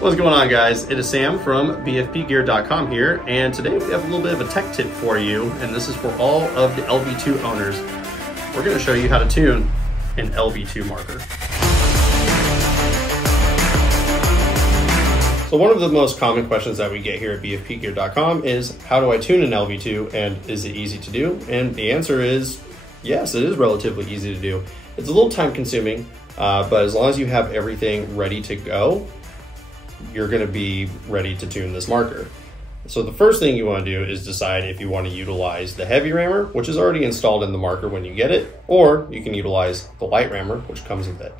What's going on, guys? It is Sam from BFPGear.com here, and today we have a little bit of a tech tip for you, and this is for all of the LV2 owners. We're going to show you how to tune an LV2 marker. So one of the most common questions that we get here at BFPGear.com is, how do I tune an LV2 and is it easy to do? And the answer is yes, it is relatively easy to do. It's a little time consuming, but as long as you have everything ready to go, you're going to be ready to tune this marker. So the first thing you want to do is decide if you want to utilize the heavy rammer, which is already installed in the marker when you get it, or you can utilize the light rammer, which comes with it.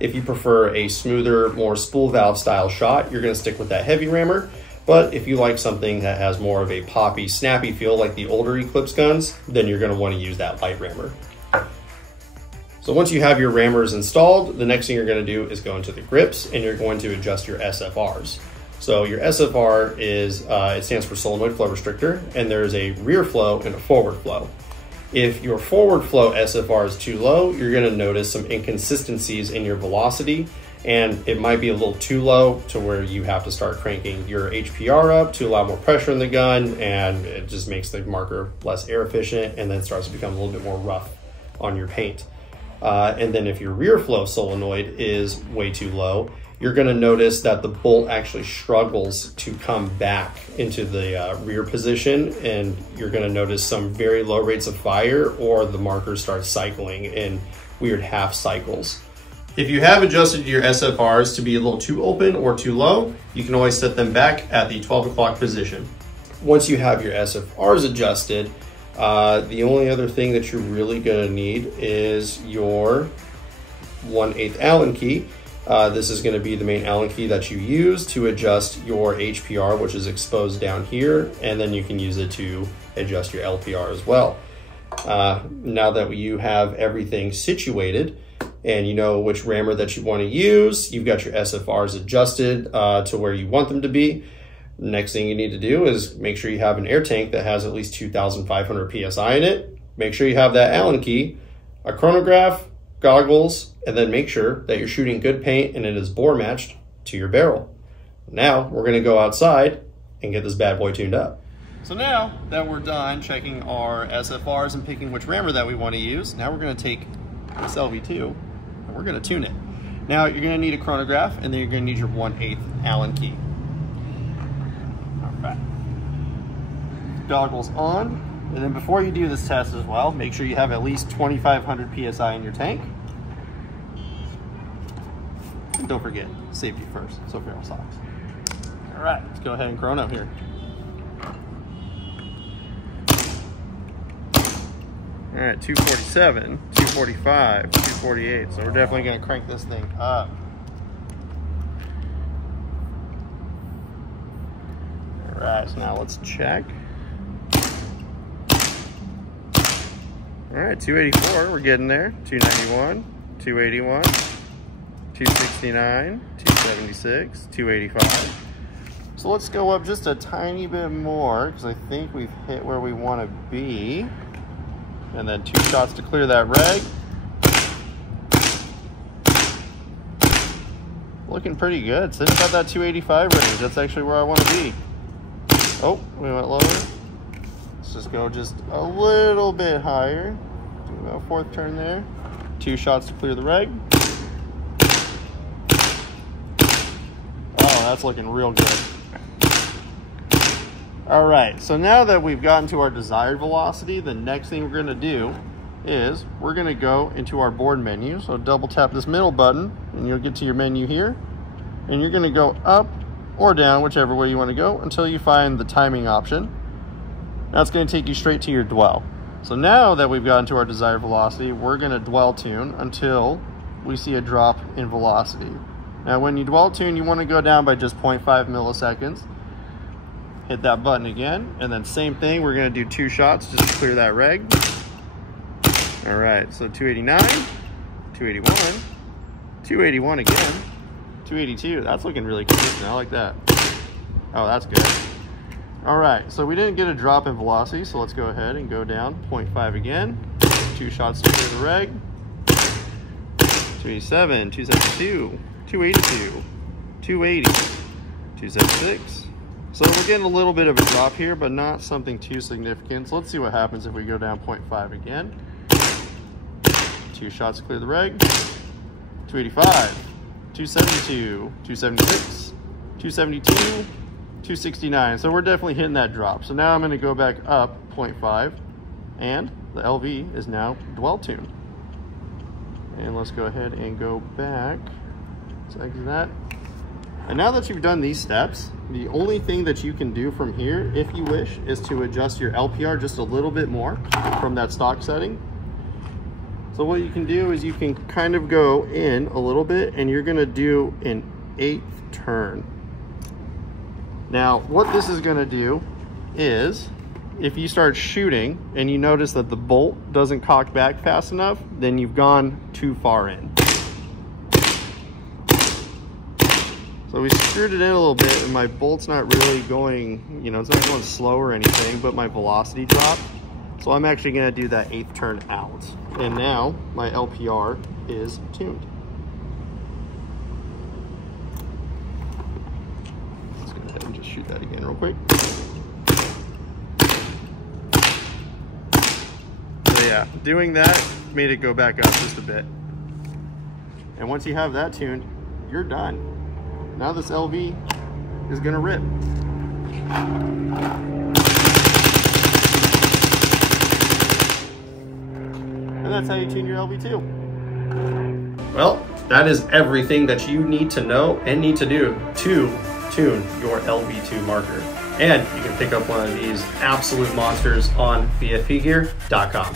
If you prefer a smoother, more spool valve style shot, you're going to stick with that heavy rammer. But if you like something that has more of a poppy, snappy feel like the older Eclipse guns, then you're going to want to use that light rammer. So once you have your rammers installed, the next thing you're going to do is go into the grips and you're going to adjust your SFRs. So your SFR is, it stands for solenoid flow restrictor, and there's a rear flow and a forward flow. If your forward flow SFR is too low, you're going to notice some inconsistencies in your velocity, and it might be a little too low to where you have to start cranking your HPR up to allow more pressure in the gun, and it just makes the marker less air efficient and then starts to become a little bit more rough on your paint. And then if your rear flow solenoid is way too low, you're going to notice that the bolt actually struggles to come back into the rear position, and you're going to notice some very low rates of fire, or the marker starts cycling in weird half cycles. If you have adjusted your SFRs to be a little too open or too low, you can always set them back at the 12 o'clock position. Once you have your SFRs adjusted, the only other thing that you're really going to need is your 1/8 Allen key. This is going to be the main Allen key that you use to adjust your HPR, which is exposed down here, and then you can use it to adjust your LPR as well. Now that you have everything situated and you know which rammer that you want to use, you've got your SFRs adjusted to where you want them to be. Next thing you need to do is make sure you have an air tank that has at least 2,500 PSI in it. Make sure you have that Allen key, a chronograph, goggles, and then make sure that you're shooting good paint and it is bore matched to your barrel. Now we're going to go outside and get this bad boy tuned up. So now that we're done checking our SFRs and picking which rammer that we want to use, now we're going to take this LV2 and we're going to tune it. Now you're going to need a chronograph, and then you're going to need your 1/8 Allen key. All right. Goggles on. And then before you do this test as well, make sure you have at least 2,500 PSI in your tank. And don't forget, safety first, so barrel socks. All right, let's go ahead and chrono here. All right, 247, 245, 248. So we're definitely gonna crank this thing up. All right, so now let's check. All right, 284, we're getting there. 291, 281, 269, 276, 285. So let's go up just a tiny bit more, because I think we've hit where we want to be. And then 2 shots to clear that reg. Looking pretty good. Sitting about that 285 range. That's actually where I want to be. Oh, we went lower. Just go just a little bit higher. Do about 4th turn there. 2 shots to clear the reg. Oh, that's looking real good. All right, so now that we've gotten to our desired velocity, the next thing we're going to do is we're going to go into our board menu. So double tap this middle button and you'll get to your menu here, and you're going to go up or down, whichever way you want to go, until you find the timing option. That's going to take you straight to your dwell. So now that we've gotten to our desired velocity, we're going to dwell tune until we see a drop in velocity. Now when you dwell tune, you want to go down by just 0.5 milliseconds. Hit that button again, and then same thing, we're going to do 2 shots just to clear that reg. All right, so 289, 281, 281 again, 282. That's looking really consistent. I like that. Oh, that's good. All right, so we didn't get a drop in velocity, so let's go ahead and go down 0.5 again. 2 shots to clear the reg. 287, 272, 282, 280, 276. So we're getting a little bit of a drop here, but not something too significant. So let's see what happens if we go down 0.5 again. 2 shots clear the reg. 285, 272, 276, 272, 269. So we're definitely hitting that drop. So now I'm going to go back up 0.5, and the LV is now dwell tuned. And let's go ahead and go back. Let's exit that. And now that you've done these steps, the only thing that you can do from here, if you wish, is to adjust your LPR just a little bit more from that stock setting. So what you can do is you can kind of go in a little bit, and you're gonna do an 1/8 turn. Now, what this is gonna do is, if you start shooting and you notice that the bolt doesn't cock back fast enough, then you've gone too far in. So we screwed it in a little bit, and my bolt's not really going, you know, it's not going slow or anything, but my velocity dropped. So I'm actually gonna do that 1/8 turn out. And now my LPR is tuned. Let's go ahead and just shoot that again real quick. So yeah, doing that made it go back up just a bit. And once you have that tuned, you're done. Now this LV is gonna rip. And that's how you tune your LV2. Well, that is everything that you need to know and need to do to tune your LV2 marker. And you can pick up one of these absolute monsters on BFPGear.com.